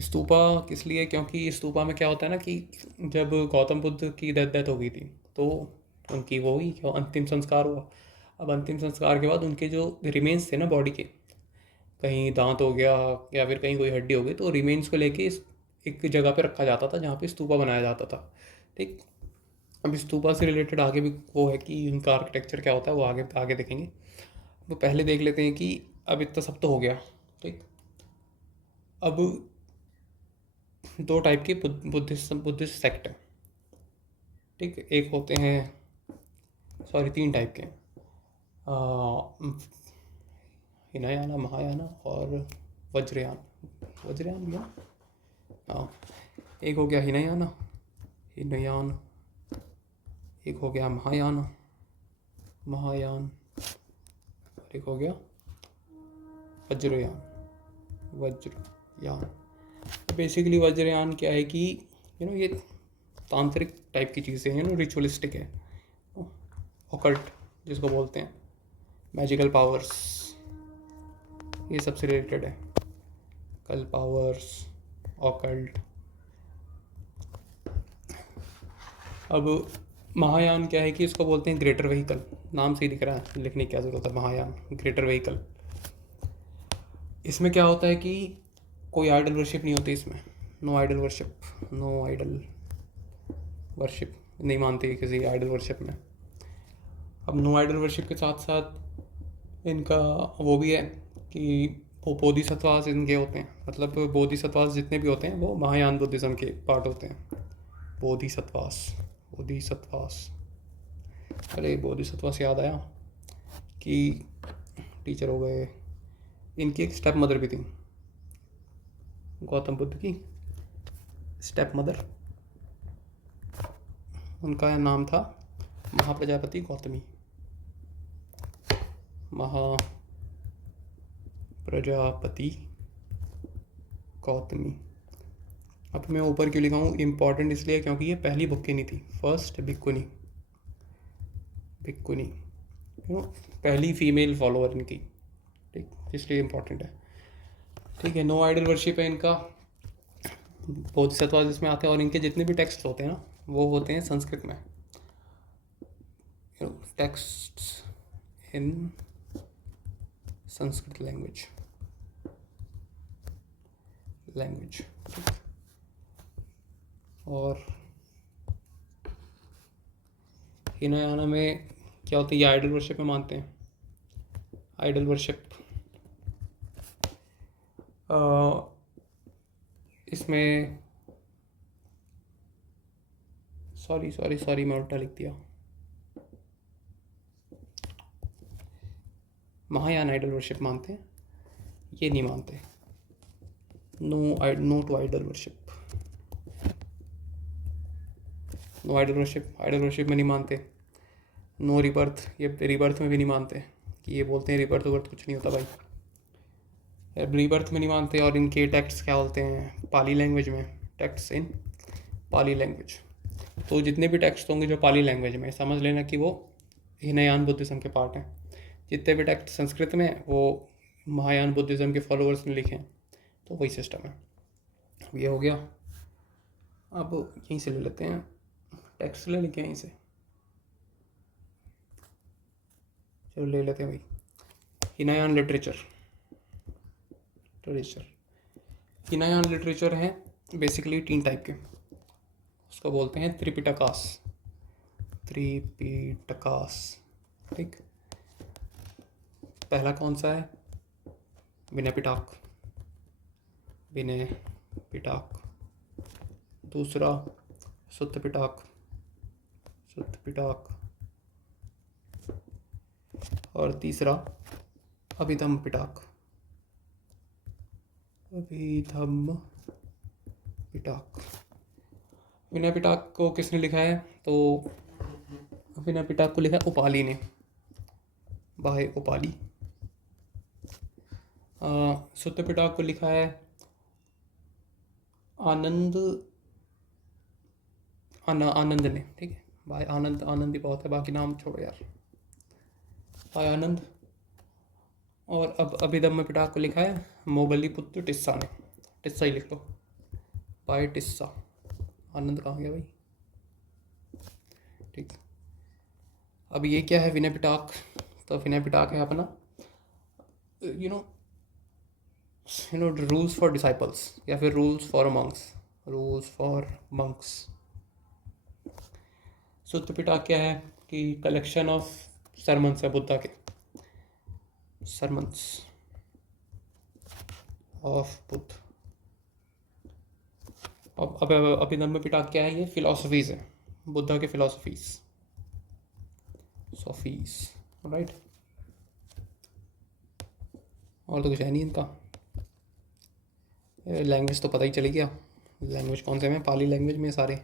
स्तूपा किस लिए? क्योंकि स्तूपा में क्या होता है ना कि जब गौतम बुद्ध की डेथ हो गई थी, तो उनकी वो हुई, क्या अंतिम संस्कार हुआ। अब अंतिम संस्कार के बाद उनके जो रिमेन्स थे ना बॉडी के, कहीं दांत हो गया या फिर कहीं कोई हड्डी हो गई, तो रिमेन्स को लेके एक जगह पे रखा जाता था जहाँ पे स्तूपा बनाया जाता था। ठीक। अब स्तूपा से रिलेटेड आगे भी वो है कि उनका आर्किटेक्चर क्या होता है, वो आगे आगे देखेंगे। तो पहले देख लेते हैं कि अब इतना सब तो हो गया। ठीक। अब दो टाइप के बुद्धिस्ट सेक्ट हैं। ठीक। एक होते हैं, सॉरी, तीन टाइप के, हिनायाना, महायाना और वज्रयान। वज्रयान या हाँ, एक हो गया हिनयान, एक हो गया महायान, और एक हो गया वज्रयान। बेसिकली वज्रयान क्या है कि ये तांत्रिक टाइप की चीज़ें हैं, रिचुअलिस्टिक है, ऑकल्ट जिसको बोलते हैं, मैजिकल पावर्स, ये सबसे रिलेटेड है। कल पावर्स, ऑकल्ट। अब महायान क्या है कि इसको बोलते हैं ग्रेटर व्हीकल। नाम से ही दिख रहा है, लिखने की क्या ज़रूरत है, महायान ग्रेटर व्हीकल। इसमें क्या होता है कि कोई आइडल वर्शिप नहीं होती इसमें। नो आइडल वर्शिप नहीं मानते किसी आइडल वर्शिप में। अब नो आइडल वर्शिप के साथ साथ इनका वो भी है कि वो बोधिसत्वास इनके होते हैं, मतलब बोधिसत्वास जितने भी होते हैं वो महायान बुद्धिज़्म के पार्ट होते हैं। बोधिसत्वास। अरे बोधिसत्वास याद आया कि टीचर हो गए, इनकी एक स्टेप मदर भी थी, गौतम बुद्ध की स्टेप मदर, उनका नाम था महाप्रजापति गौतमी। महाप्रजापति गौतमी। अब मैं ऊपर क्यों लिखा हूँ, इम्पॉर्टेंट इसलिए क्योंकि ये पहली भिक्खुनी थी, फर्स्ट भिक्खुनी। पहली फीमेल फॉलोअर इनकी, ठीक, इसलिए इम्पॉर्टेंट है। ठीक है। नो आइडल वर्शिप है इनका, बोधिसत्व जिसमें आते हैं, और इनके जितने भी टेक्स्ट होते हैं ना वो होते हैं संस्कृत में, टेक्स्ट इन संस्कृत लैंग्वेज। और हिनयाना में क्या होती है, ये आइडल वर्शिप में मानते हैं। आइडल वर्शिप इसमें सॉरी मैं उल्टा लिख दिया। महायान आइडल वर्शिप मानते हैं, ये नहीं मानते। No to idol worship, no idol worship, idol worship में नहीं मानते। नो रिबर्थ, ये रिबर्थ में भी नहीं मानते, कि ये बोलते हैं रिबर्थ उबर्थ कुछ नहीं होता भाई, रिबर्थ में नहीं मानते। और इनके टेक्स्ट क्या बोलते हैं, पाली लैंग्वेज में, टेक्स्ट इन पाली लैंग्वेज। तो जितने भी टेक्स्ट होंगे जो पाली लैंग्वेज में, समझ लेना कि वो हिनयान बुद्धिज़्म के पार्ट हैं। जितने भी टेक्स्ट संस्कृत में वो महायान बुद्धिज़्म के फॉलोअर्स ने लिखे हैं, तो वही सिस्टम है। ये हो गया। अब यहीं से ले लेते हैं, टेक्स्ट ले लेके यहीं से, चलो ले लेते हैं भाई। हिनयान लिटरेचर हिनयान लिटरेचर है बेसिकली 3 टाइप के। उसको बोलते हैं त्रिपिटकास, ठीक। पहला कौन सा है, विनय पिटक। दूसरा सुत्त पिटक, और तीसरा अभिधम्म पिटक। विनय पिटक को किसने लिखा है, तो विनय पिटक को लिखा उपाली ने, बाय उपाली। सुत्त पिटक को लिखा है आनंद ने, ठीक है, भाई आनंद ही बहुत है, बाकी नाम छोड़ो यार, भाई आनंद। और अब अभिधम्म पिटक को लिखा है मोगली पुत्र टिस्सा ने, टिस्सा ही लिख लो, भाई टिस्सा। आनंद कहाँ गया भाई, ठीक। अब ये क्या है विनय पिटक, तो विनय पिटक है अपना you know rules for disciples, या फिर रूल्स फॉर मंक्स। सुत्त पिटक क्या है कि कलेक्शन ऑफ सरमन्स है बुद्धा के, सरमन्स ऑफ बुद्ध। अब अभिधम्म पिटक क्या है, ये फिलॉसफीज है, बुद्धा के फिलॉसफीज, राइट। और तो कुछ है नहीं इनका। लैंग्वेज तो पता ही चली गया, लैंग्वेज कौन से में, पाली लैंग्वेज में सारे,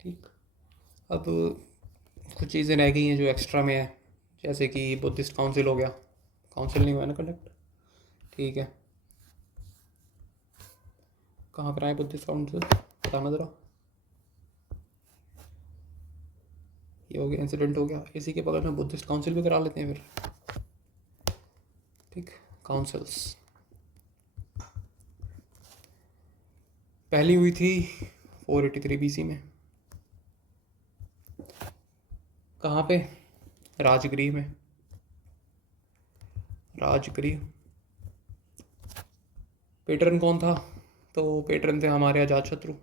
ठीक। अब कुछ चीज़ें रह गई हैं जो एक्स्ट्रा में है, जैसे कि बुद्धिस्ट काउंसिल हो गया, काउंसिल नहीं हुआ ना कंडक्ट, ठीक है। कहाँ पर आए बुद्धिस्ट काउंसिल, बताना ज़रा। ये हो गया, इंसिडेंट हो गया, इसी के बगल में बुद्धिस्ट काउंसिल भी करा लेते हैं फिर, ठीक। काउंसिल्स पहली हुई थी 483 BC में, कहाँ पे, राजगृह में, पेटर्न कौन था, तो पेटर्न थे हमारे अजात शत्रु,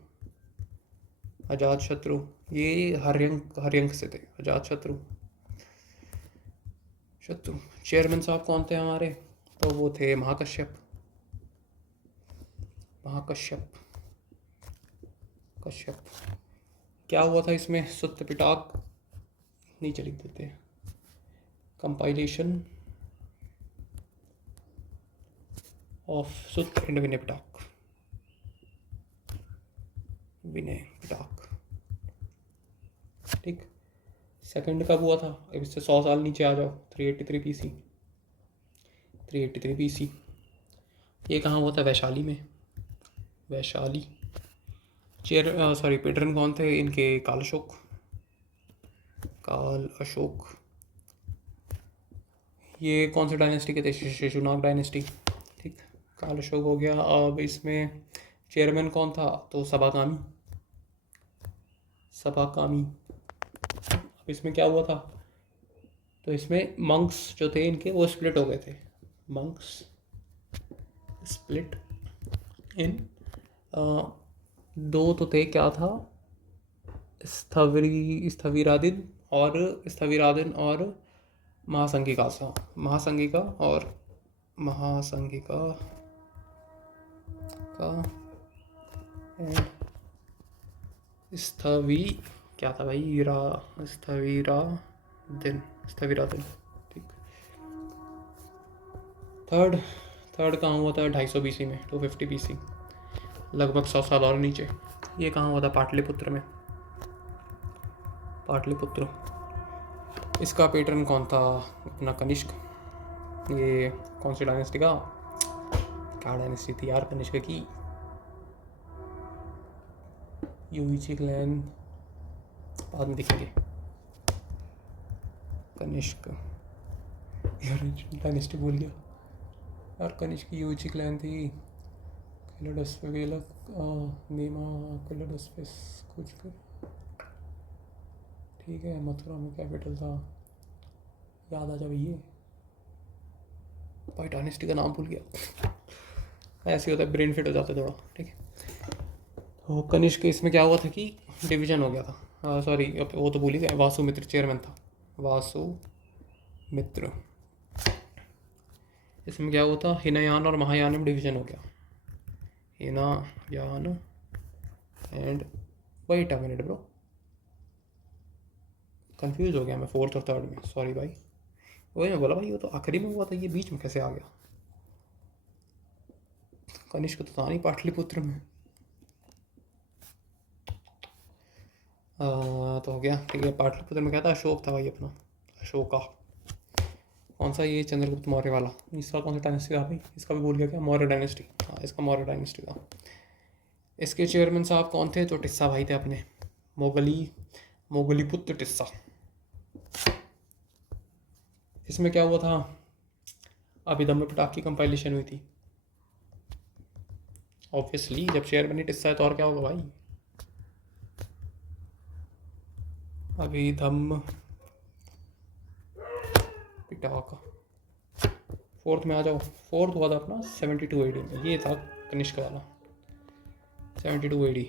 ये हर्यंक से थे, अजात शत्रु। चेयरमैन साहब कौन थे हमारे, तो वो थे महाकश्यप। क्या हुआ था इसमें, सुत्त पिटक नीचे लिख देते हैं, compilation of Sutta and Vinaya Pitaka, ठीक। सेकंड कब हुआ था, अब इससे 100 साल नीचे आ जाओ, 383 BC। ये कहाँ हुआ था, वैशाली में, पेटर्न कौन थे इनके, काल अशोक। ये कौन से डायनेस्टी के थे, शिशुनाग डायनेस्टी, ठीक। काल अशोक हो गया। अब इसमें चेयरमैन कौन था, तो सभाकामी। अब इसमें क्या हुआ था, तो इसमें मंक्स जो थे इनके वो स्प्लिट हो गए थे, मंक्स स्प्लिट इन दो तो थे, क्या था, स्थविरादिन और स्थविरादिन और महासंघिका सा महासंघिका और महासंघिका का एंड स्थवी क्या था भाई, रा स्थविरा दिन ठीक। थर्ड कहाँ हुआ था, 250 BC में, 250 BC, लगभग 100 साल और नीचे। ये कहाँ हुआ था, पाटलिपुत्र में। पाटलिपुत्र, इसका पैटर्न कौन था, अपना कनिष्क। ये कौन सी डायनेस्टी का, क्या डायनेस्टी थी यार कनिष्क की, यूईची क्लैन, बाद में देखेंगे। कनिष्क यार, डायनेस्टी भूल गया यार। कनिष्क की यूईची क्लैन थी, नीमा कलडस्फेस कुछ कर, ठीक है। मथुरा में कैपिटल था, याद आ जा भैया, भाई डायनेस्टी का नाम भूल गया। ऐसे होता है, ब्रेन फिट हो जाता है थोड़ा, ठीक है। तो कनिष्क इसमें क्या हुआ था कि डिवीजन हो गया था, सॉरी वो तो भूल ही गए। वासुमित्र चेयरमैन था, वासुमित्र। इसमें क्या हुआ था, हिनयान और महायान में डिवीजन हो गया। Hinayana and, wait a minute bro, confuse हो गया मैं फोर्थ और थर्ड में, सॉरी भाई। वही मैं बोला भाई, वो तो आखिरी में हुआ था, ये बीच में कैसे आ गया। कनिष्क तो था नहीं पाटलिपुत्र में। तो हो गया, ठीक है। पाटलिपुत्र में क्या था, अशोक था भाई अपना, अशोका। कौन सा, ये चंद्रगुप्त मौर्य वाला। इसका कौन सा डायनेस्टी था भाई, इसका भी भूल गया क्या, मौर्य डायनेस्टी। हाँ, इसका मौर्य डायनेस्टी था। इसके चेयरमैन साहब कौन थे, तो टिस्सा भाई थे अपने, मोगली पुत्र टिस्सा। इसमें क्या हुआ था, अभिधम्म पिटक की कंपाइलेशन हुई थी। ऑब्वियसली जब चेयरमैन ही टिस्सा है तो और क्या होगा भाई। अभिधम्म पिटक, फोर्थ में आ जाओ। फोर्थ हुआ था अपना 72 AD में, ये था कनिष्क वाला 72 AD।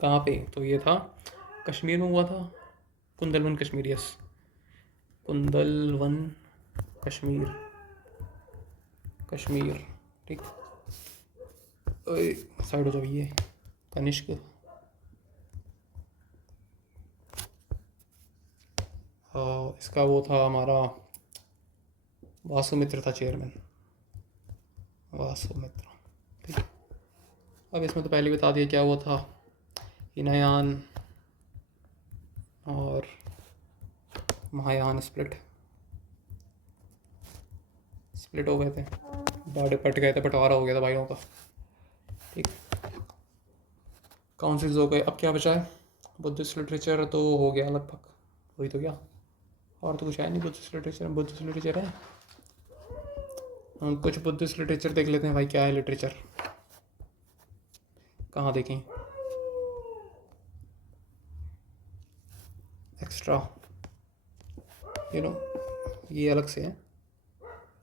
कहाँ पे, तो ये था कश्मीर में हुआ था, कुंदलवन कश्मीर, यस कुंदलवन कश्मीर, ठीक। साइड हो जाओ, ये कनिष्क। इसका वो था हमारा वासुमित्र था चेयरमैन, वासुमित्र, ठीक। अब इसमें तो पहले बता दिया क्या हुआ था, हिनयान और महायान स्प्लिट हो गए थे, बाड़े पट गए थे, बंटवारा हो गया था भाइयों का, ठीक। काउंसिल्स हो गए। अब क्या बचा है, बुद्धिस्ट लिटरेचर तो हो गया लगभग, वही तो क्या, और तो कुछ है नहीं बुद्धिस्ट लिटरेचर है। हम कुछ बुद्धिस्ट लिटरेचर देख लेते हैं भाई, क्या है लिटरेचर, कहाँ देखें, एक्स्ट्रा, ये अलग से है,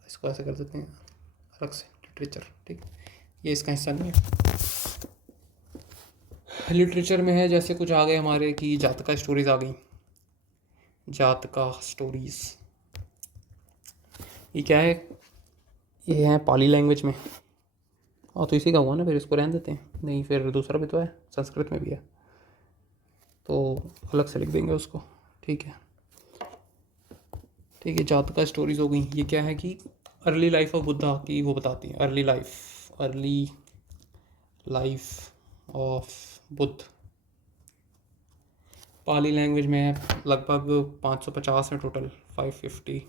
इसको ऐसे कर देते हैं अलग से, लिटरेचर, ठीक। ये इसका हिस्सा नहीं है। लिटरेचर में है जैसे कुछ आ गए हमारे की जातका स्टोरीज आ गई, जातका स्टोरीज, ये क्या है, ये है पाली लैंग्वेज में। और तो इसी का हुआ ना, फिर इसको रहने देते हैं, नहीं फिर दूसरा भी तो है, संस्कृत में भी है, तो अलग से लिख देंगे उसको, ठीक है। ठीक है, जातका स्टोरीज हो गई। ये क्या है कि अर्ली लाइफ ऑफ बुद्धा की वो बताती है, early life of Buddha. Pali language में है, लगभग 550 है टोटल, 550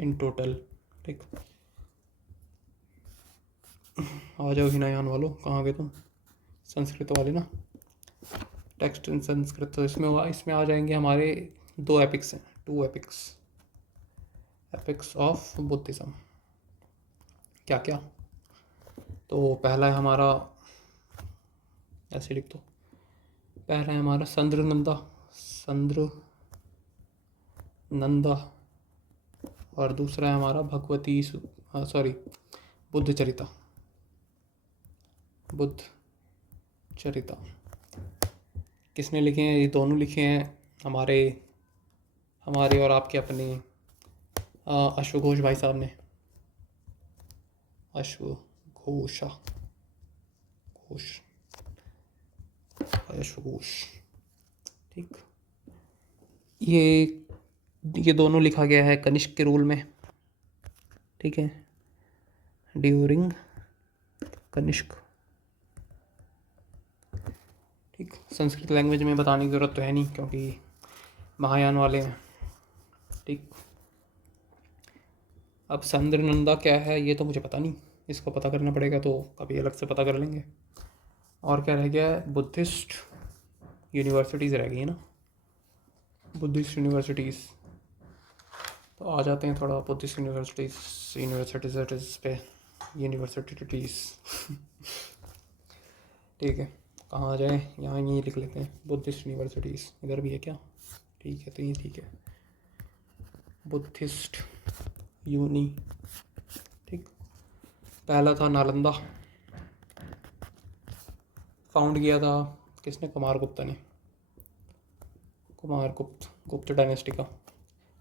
इन टोटल, ठीक। आ जाओ हिनायान वालों, कहाँ गए तुम, संस्कृत वाले ना, टेक्स्ट इन संस्कृत। तो इसमें आ जाएंगे हमारे 2 एपिक्स हैं, 2 एपिक्स ऑफ बुद्धिज्म। क्या क्या, तो पहला है हमारा, ऐसे लिख दो, पहला है हमारा संद्र नंदा, और दूसरा है हमारा बुद्ध चरिता। किसने लिखे हैं, ये दोनों लिखे हैं हमारे हमारे और आपके अपने अश्वघोष भाई साहब ने, अश्वघोषा घोष, अश्वघोष, ठीक। ये दोनों लिखा गया है कनिष्क के रूल में, ठीक है, ड्यूरिंग कनिष्क, ठीक। संस्कृत लैंग्वेज में बताने की ज़रूरत तो है नहीं क्योंकि महायान वाले हैं, ठीक। अब संद्रनंदा क्या है ये तो मुझे पता नहीं, इसको पता करना पड़ेगा, तो कभी अलग से पता कर लेंगे। और क्या रह गया है, बुद्धिस्ट यूनिवर्सिटीज़ रह गई है ना, बुद्धिस्ट यूनिवर्सिटीज़। तो आ जाते हैं थोड़ा बुद्धिस्ट यूनिवर्सिटीज़ पे, यूनिवर्सिटीज़ ठीक है, कहाँ आ जाए, यहाँ यहीं लिख लेते हैं बुद्धिस्ट यूनिवर्सिटीज़। इधर भी है क्या, ठीक है, तो ये ठीक है, बुद्धिस्ट यूनी, ठीक। पहला था नालंदा, फाउंड किया था किसने, कुमारगुप्ता ने, गुप्त डायनेस्टी का,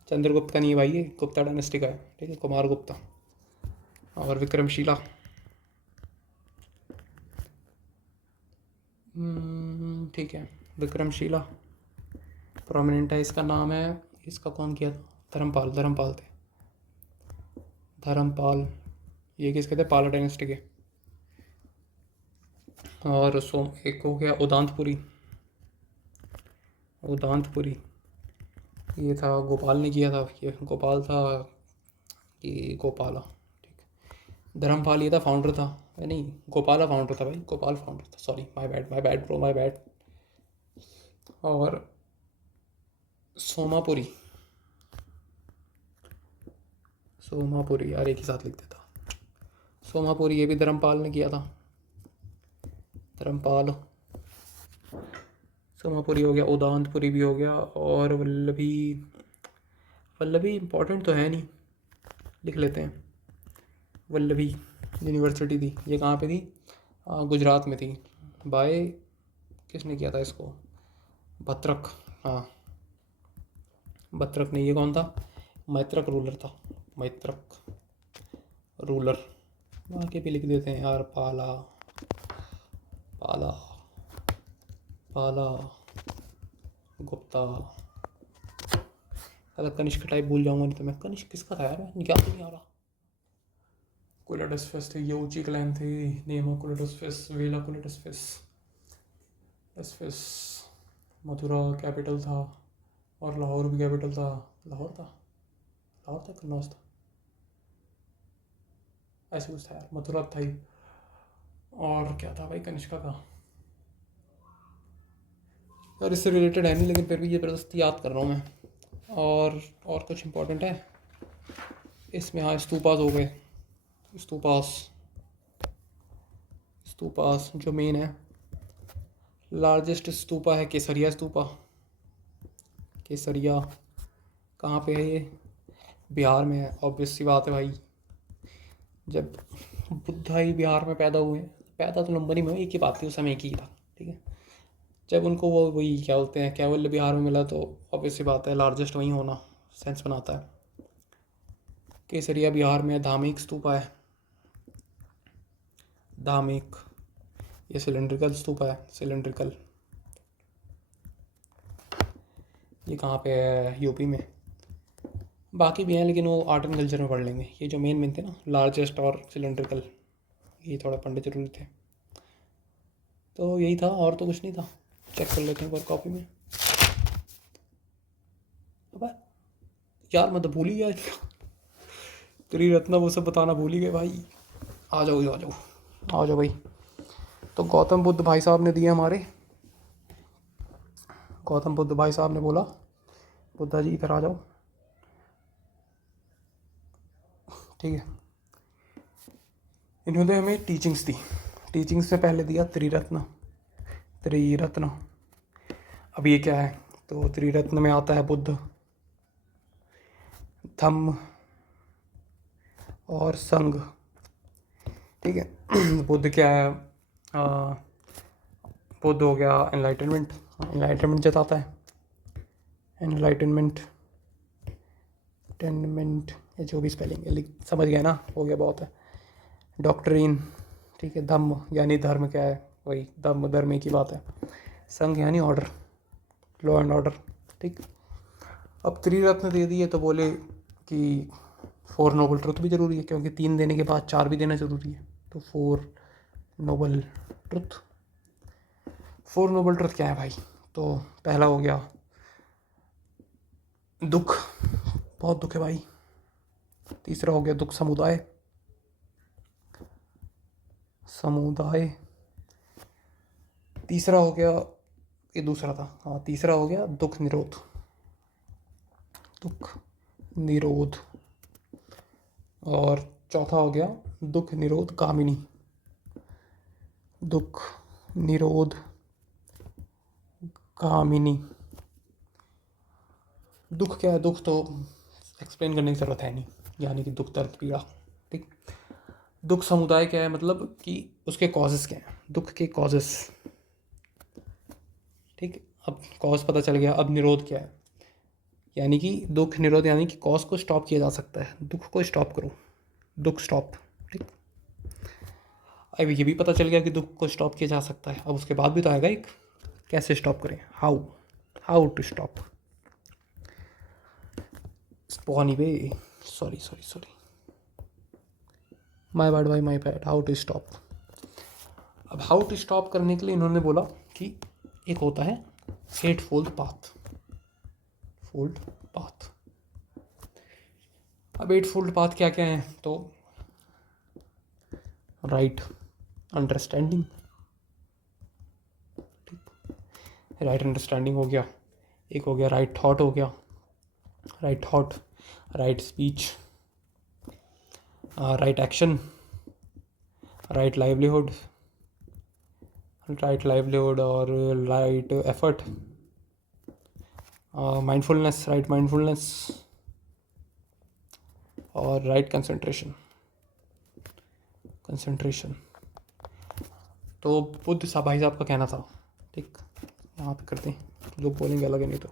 चंद्रगुप्त का नहीं है भाई, ये गुप्ता डायनेस्टी का है, ठीक है, कुमारगुप्ता। और विक्रमशिला, ठीक है, विक्रमशिला प्रोमिनेंट है, इसका नाम है, इसका कौन किया था, धर्मपाल थे, धर्मपाल, ये किसके थे, पाला डायनेस्टी के। और एक हो गया उदांतपुरी, ये था गोपाल ने किया था, ये गोपाल था, ये गोपाला, ठीक। धर्मपाल ये था फाउंडर था, नहीं गोपाला फाउंडर था भाई, गोपाल फाउंडर था, sorry, my bad bro, my bad. और सोमापुरी यार एक ही साथ लिख देता, सोमापुरी, ये भी धर्मपाल ने किया था, धर्मपाल। सोमापुरी हो गया, उदांतपुरी भी हो गया, और वल्लभी इंपॉर्टेंट तो है नहीं, लिख लेते हैं, वल्लभी यूनिवर्सिटी थी, ये कहाँ पे थी, गुजरात में थी, बाय किसने किया था इसको, भत्रक, हाँ भत्रक ने। ये कौन था, मैत्रक रूलर था, मैत्रक रूलर। बाकी भी लिख देते हैं यार, पाला गुप्ता, अगर कनिष्क टाइप भूल जाऊंगा नहीं तो मैं, कनिष्क किसका था यार, मैं क्या नहीं आ रहा। कुलेटसफेस थे, ये ऊंची क्लैन थे, नेमा कुलेटसफेस, वेला कुलेटसफेस, मथुरा कैपिटल था, और लाहौर भी कैपिटल था, लाहौर था कन्नौज था, ऐसे कुछ था यार, मथुरा था ही। और क्या था भाई कनिष्का का यार, इससे रिलेटेड है नहीं लेकिन फिर भी ये ज़बरदस्ती याद कर रहा हूँ मैं। और कुछ इम्पोर्टेंट है इसमें, हाँ स्तूपास हो गए, स्तूपास जो मेन है, लार्जेस्ट स्तूपा है केसरिया स्तूपा, केसरिया कहाँ पे है ये, बिहार में है, ऑब्वियस सी बात है भाई, जब बुद्धा ही बिहार में पैदा हुए, पैदा तो नंबर ही में एक ही बात थी, उस समय एक ही था, ठीक है। जब उनको वो वही क्या बोलते हैं कैवल्य बिहार में मिला, तो ऑब्वियस सी बात है लार्जेस्ट वहीं होना सेंस बनाता है। केसरिया बिहार में, धामिक स्तूपा है, धामिक, ये सिलेंड्रिकल स्तूपा है, सिलेंड्रिकल, ये कहाँ पे है, यूपी में। बाकी भी हैं लेकिन वो आर्ट एंड कल्चर में पढ़ लेंगे, ये जो मेन थे ना, लार्जेस्ट और सिलेंड्रिकल, ये थोड़ा पढ़ने जरूरी थे। तो यही था, और तो कुछ नहीं था, चेक कर लेते हैं एक बार कॉपी में। अब यार मैं तो भूल ही गया, त्रिरत्न वो सब बताना भूल ही गए भाई। आ जाओ भाई। तो गौतम बुद्ध भाई साहब ने दिए हमारे, गौतम बुद्ध भाई साहब ने बोला, बुद्धा जी इधर आ जाओ, ठीक है। इन्होंने हमें टीचिंग्स दी, टीचिंग्स से पहले दिया त्रिरत्न। अब ये क्या है, तो त्रिरत्न में आता है बुद्ध, धम्म और संघ, ठीक है। बुद्ध क्या है, बुद्ध हो गया एनलाइटनमेंट जताता है, एनलाइटनमेंट एनलाइटनमेंट, या जो भी स्पेलिंग है समझ गया ना, हो गया बहुत है। डॉक्ट्रिन, ठीक है। धम्म यानी धर्म क्या है, वही धम्म धर्म की बात है। संघ यानी ऑर्डर, लॉ एंड ऑर्डर, ठीक। अब त्रिरत्न दे दिए तो बोले कि 4 नोबल ट्रुथ भी ज़रूरी है, क्योंकि 3 देने के बाद 4 भी देना ज़रूरी है। तो 4 नोबल ट्रुथ। 4 नोबल ट्रुथ क्या है भाई? तो पहला हो गया दुख, बहुत दुख है भाई। तीसरा हो गया दुख समुदाय, समुदाय। तीसरा हो गया, ये दूसरा था, हाँ, तीसरा हो गया दुख निरोध, दुख निरोध। और चौथा हो गया दुख निरोध कामिनी, दुख निरोध कामिनी। दुख क्या है? दुख तो एक्सप्लेन करने की ज़रूरत है नहीं, यानी कि दुख दर्द पीड़ा, ठीक। दुख समुदाय क्या है? मतलब कि उसके कॉजेस क्या हैं, दुख के कॉजेस, ठीक। अब कॉज पता चल गया। अब निरोध क्या है? यानी कि दुख निरोध यानी कि कॉज को स्टॉप किया जा सकता है, दुख को स्टॉप करो, दुख स्टॉप, ठीक। अब ये भी पता चल गया कि दुख को स्टॉप किया जा सकता है। अब उसके बाद भी तो आएगा एक, कैसे स्टॉप करें, हाउ टू स्टॉप। स्पॉनी वे, सॉरी, माय बैड भाई, my bad. How to stop. अब हाउ टू स्टॉप करने के लिए इन्होंने बोला कि एक होता है 8 फोल्ड पाथ, फोल्ड पाथ। अब 8 फोल्ड पाथ क्या क्या है? तो राइट अंडरस्टैंडिंग, राइट अंडरस्टैंडिंग हो गया। एक हो गया राइट थॉट, हो गया right thought, right speech, right action, right livelihood, और right effort, mindfulness, right mindfulness, और राइट कंसंट्रेशन। तो बुद्ध साहब भाई साहब का कहना था, ठीक, यहाँ पे करते हैं, लोग बोलेंगे अलग है नहीं तो।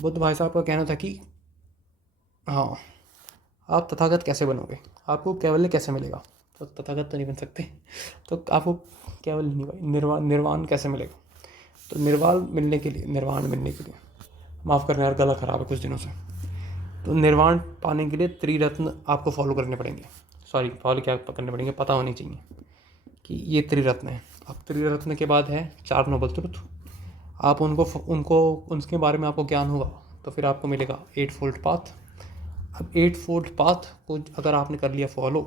बुद्ध भाई साहब का कहना था कि हाँ, आप तथागत कैसे बनोगे, आपको कैवल्य कैसे मिलेगा? तो तथागत तो नहीं बन सकते, तो आपको कैवल्य नहीं भाई, निर्वाण कैसे मिलेगा? तो निर्वाण मिलने के लिए, माफ़ करना यार, गला ख़राब है कुछ दिनों से। तो निर्वाण पाने के लिए त्रिरत्न आपको फॉलो करने पड़ेंगे। सॉरी, फॉलो क्या करने पड़ेंगे, पता होनी चाहिए कि ये त्रिरत्न है। अब त्रिरत्न के बाद है 4 नोबल ट्रुथ। आप उनको उनके बारे में आपको ज्ञान होगा तो फिर आपको मिलेगा 8 फोल्ड पाथ। अब 8 फोल्ड पाथ को अगर आपने कर लिया फॉलो,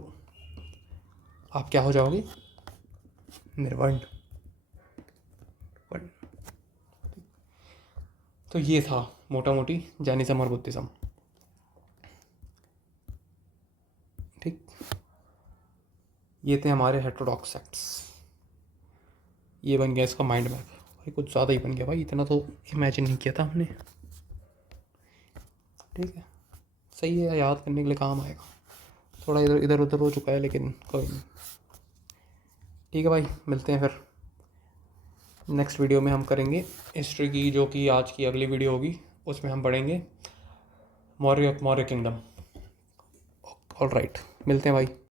आप क्या हो जाओगे? निर्वाण। तो ये था मोटा मोटी जैनिज्म और बुद्धिज़्म, ठीक। ये थे हमारे हेटेरोडॉक्स सेक्ट्स। ये बन गया इसका माइंड मैप भाई, कुछ ज़्यादा ही बन गया भाई, इतना तो इमेजिन नहीं किया था हमने, ठीक है। सही है, याद करने के लिए काम आएगा। थोड़ा इधर इधर उधर हो चुका है लेकिन कोई नहीं, ठीक है भाई। मिलते हैं फिर नेक्स्ट वीडियो में। हम करेंगे हिस्ट्री की, जो कि आज की अगली वीडियो होगी, उसमें हम पढ़ेंगे मौर्य किंगडम। ऑलराइट, मिलते हैं भाई।